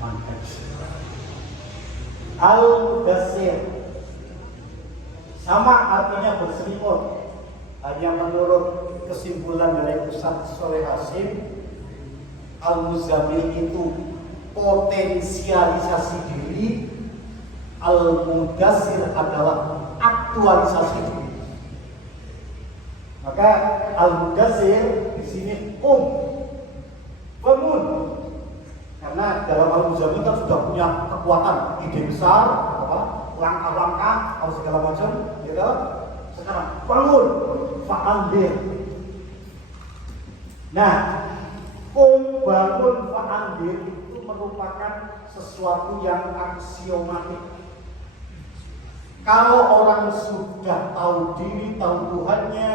manhaj. Al-Mudassir sama artinya berselimut, hanya menurut kesimpulan dari Ustaz Sholeh Hasim, Al-Muzammil itu potensialisasi diri, Al-Mudassir adalah aktualisasi diri. Maka Al-Mudassir di sini bangun, karena dalam Al-Muzammil kan sudah punya kekuatan, ide besar, langkah-langkah, harus segala macam, gitu. Sekarang bangun, fa'andir. Nah, bangun fa'andir itu merupakan sesuatu yang aksiomatik. Kalau orang sudah tahu diri, tahu Tuhannya,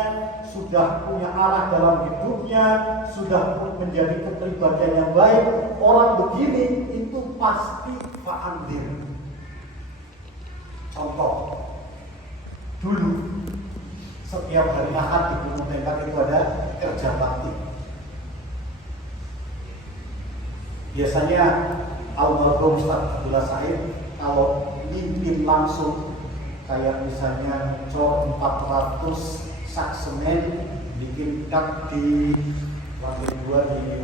sudah punya arah dalam hidupnya, sudah menjadi kepribadian yang baik, orang begini itu pasti fa'andir. Contoh, dulu setiap hari Ahad di Gunung Tengkar itu ada kerja bakti. Biasanya almarhum Ustaz Abdullah Said kalau mimpin langsung, kayak misalnya cor 400 sak semen bikin dak di lantai 2 di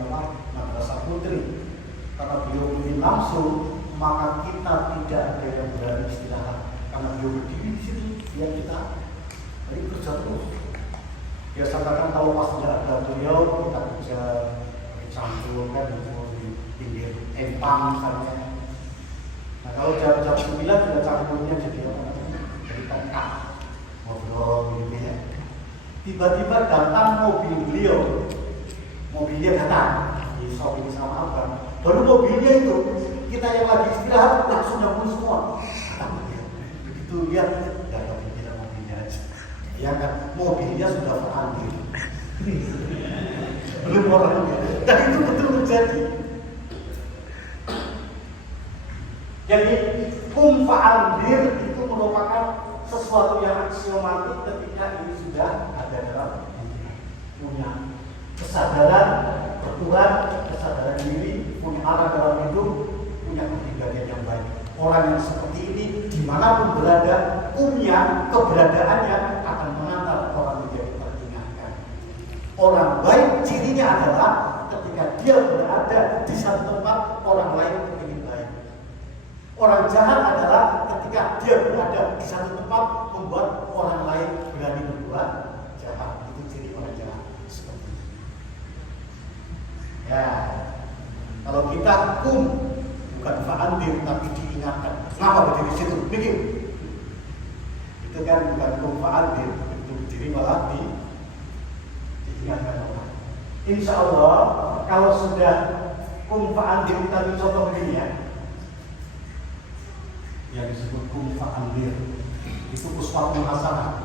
Madrasah Putri. Karena beliau mimpin langsung, maka kita tidak ada yang berani istirahat. Karena beliau berdiri di situ, biar kita hari kerja terus. Biasa kadang kalau pas tidak ada beliau, kita kerja campur kan di pinggir empang misalnya. Nah kalau jam 9 sudah campurnya jadi apa namanya? Jadi tengkap, ngobrol gitu ya. Tiba-tiba datang mobil beliau, mobilnya datang di shopping sama abang. Baru mobilnya itu kita yang lagi istirahat langsung nyambung semua. Begitu lihat, ya kita mobilnya aja. Ya kan, mobilnya sudah fa'andir. Belum orangnya. Dan itu betul terjadi. Jadi fa'andir itu merupakan sesuatu yang aksiomatik ketika ini sudah ada dalam punya kesadaran bertuhan, kesadaran diri, punya arah dalam hidup, punya kepribadian yang baik. Orang yang seperti ini dimanapun berada, punya keberadaannya akan mengantar orang menjadi teringatkan. Orang baik cirinya adalah ketika dia berada di satu tempat, orang lain ingin baik. Orang jahat adalah ketika dia berada di satu tempat, membuat orang lain berani berbuat jahat. Itu ciri orang jahat seperti itu. Ya, kalau kita bukan fa'andir tapi diingatkan. Kenapa berdiri di situ? Mikir. Itu kan bukan fa'andir, itu berdiri malah diingatkan orang. Insya Allah kalau sudah fa'andir, kita ambil contoh begini ya. Yang disebut fa'andir itu uswatun hasanah.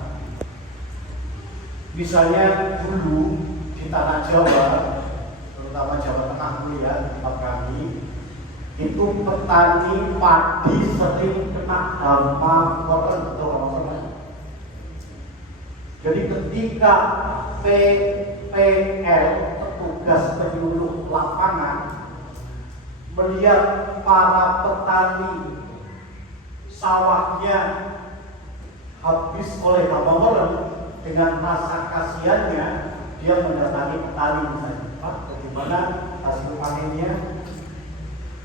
Misalnya dulu di tanah Jawa, terutama Jawa Tengah dulu ya, di tempat kami, itu petani padi sering kena dampak koran atau apa. Jadi ketika PPL, petugas penyuluh lapangan, melihat para petani sawahnya habis oleh hama koran, dengan rasa kasihannya dia mendatangi petani misalnya, Pak, bagaimana hasil panennya?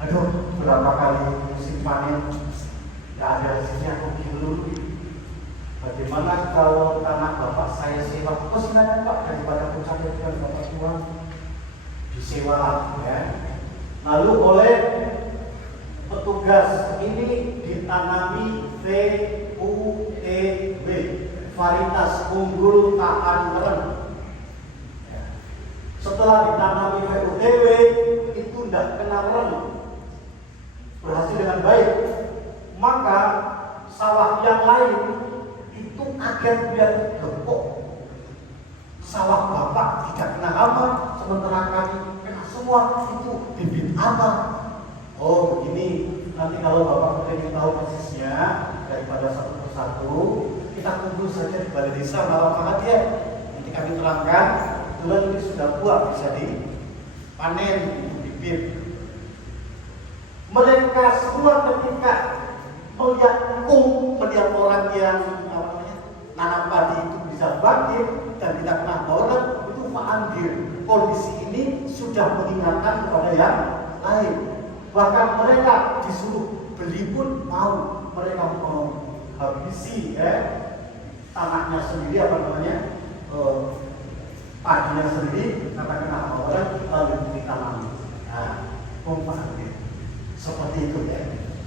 Aduh, berapa kali musim panen tidak ada hasilnya, aku dulu. Bagaimana kalau tanah bapak saya sewa? Oh silakan Pak, daripada pusat dengan bapak tua disewa ya. Lalu oleh petugas ini ditanami VUTB, varietas unggul tahan keren. Setelah ditanami VUTB itu tidak kena keren, berhasil dengan baik, maka sawah yang lain itu kaget lihat, kok sawah bapak tidak kena hama, sementara kami kena semua. Itu bibit apa? Oh begini, nanti kalau bapak ingin tahu persisnya daripada satu persatu, kita kumpul saja di balai desa malam Ahad ya. Nanti kami terangkan, kebetulan ini sudah buah bisa dipanen, itu bibit. kedua, ketika melihat orang yang nanam padi itu bisa bangkit dan tidak kena orang, itu fa'andir. Kondisi ini sudah mengingatkan kepada yang lain. Bahkan mereka disuruh beli pun mau, mereka mau habisi tanahnya sendiri, padinya sendiri karena kena orang lalu ditanam. Nah, fa'andir seperti itu ya.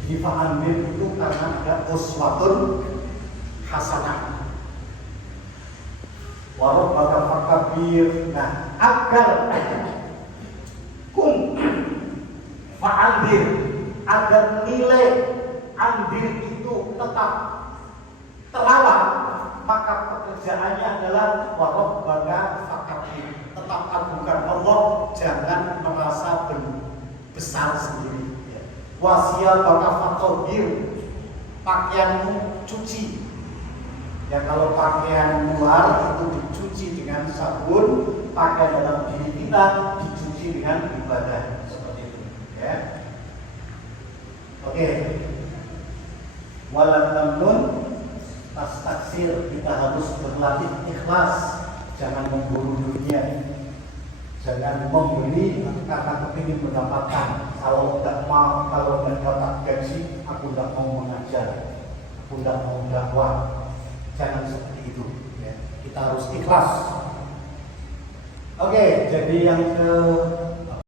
Di fa'andir itu karena ada uswatun hasanah. Walau bakal fakabir. Nah, agar fa'andir, agar nilai andir itu tetap terawat, maka pekerjaannya adalah walau bakal fakabir. Tetap agungkan Allah, jangan merasa besar sendiri. Wasial bakal fakabir, pakaianmu cuci. Ya kalau pakaian luar itu dicuci dengan sabun, pakaian dalam diri kita dicuci dengan ibadah, seperti itu ya. Oke. Walan tamnun tas taksir, kita harus berlatih ikhlas, jangan memburu dunia, jangan membeli karena kepingin mendapatkan. Kalau tidak dapat gaji, aku tidak mau mengajar, aku tidak mau dakwah. Jangan seperti itu ya. Kita harus ikhlas. Oke, jadi yang ke